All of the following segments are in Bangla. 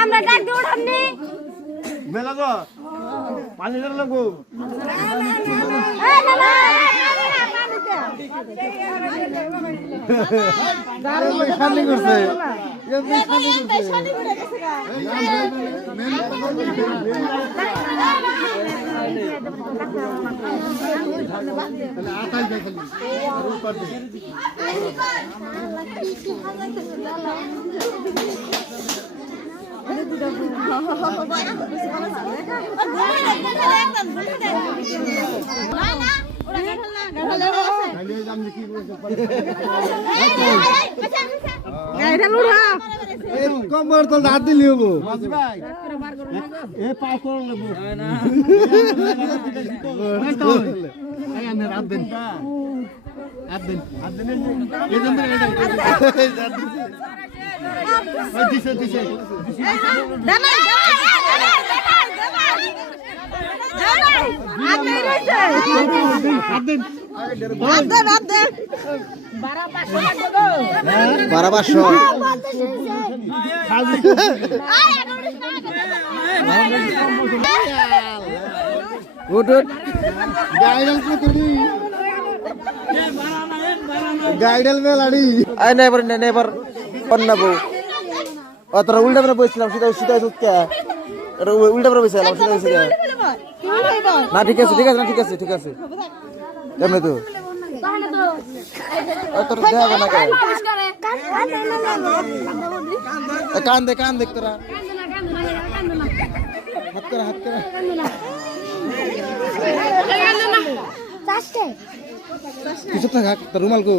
আমরা ডাক দিয়ে উঠামনি মেলা তো পানি ধরে লাগবো খালি করছে কমর তো হাত দিলি হবো বারাবাসো গাইডেল মেলাড়ি আই নেবার পন্নাবো অতরা উল্টা করে বসছিলাম সেটা সেটা সত্যি উল্টা করে বসছিলাম সেটা সেটা না ঠিক আছে ঠিক আছে না ঠিক আছে ঠিক আছে কেমনে তো তোর দেখাবো না কান দেখ তোরা হাত করা কিছু থাক তোর রুমাল কো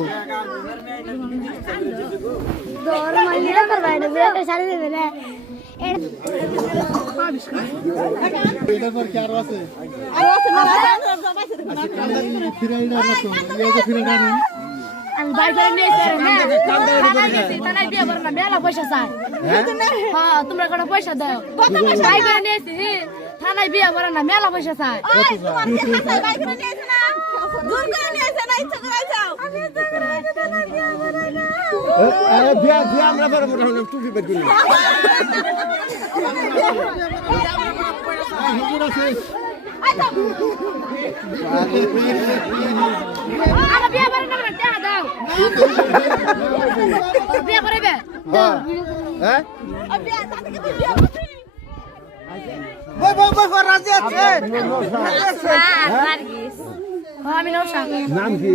তোমরা কোনো পয়সা দাও থানায় বিয়ে করে না মেলা পয়সা চাই বিয়ে করে না টাকা দাও বিয়ে করবে নাম কি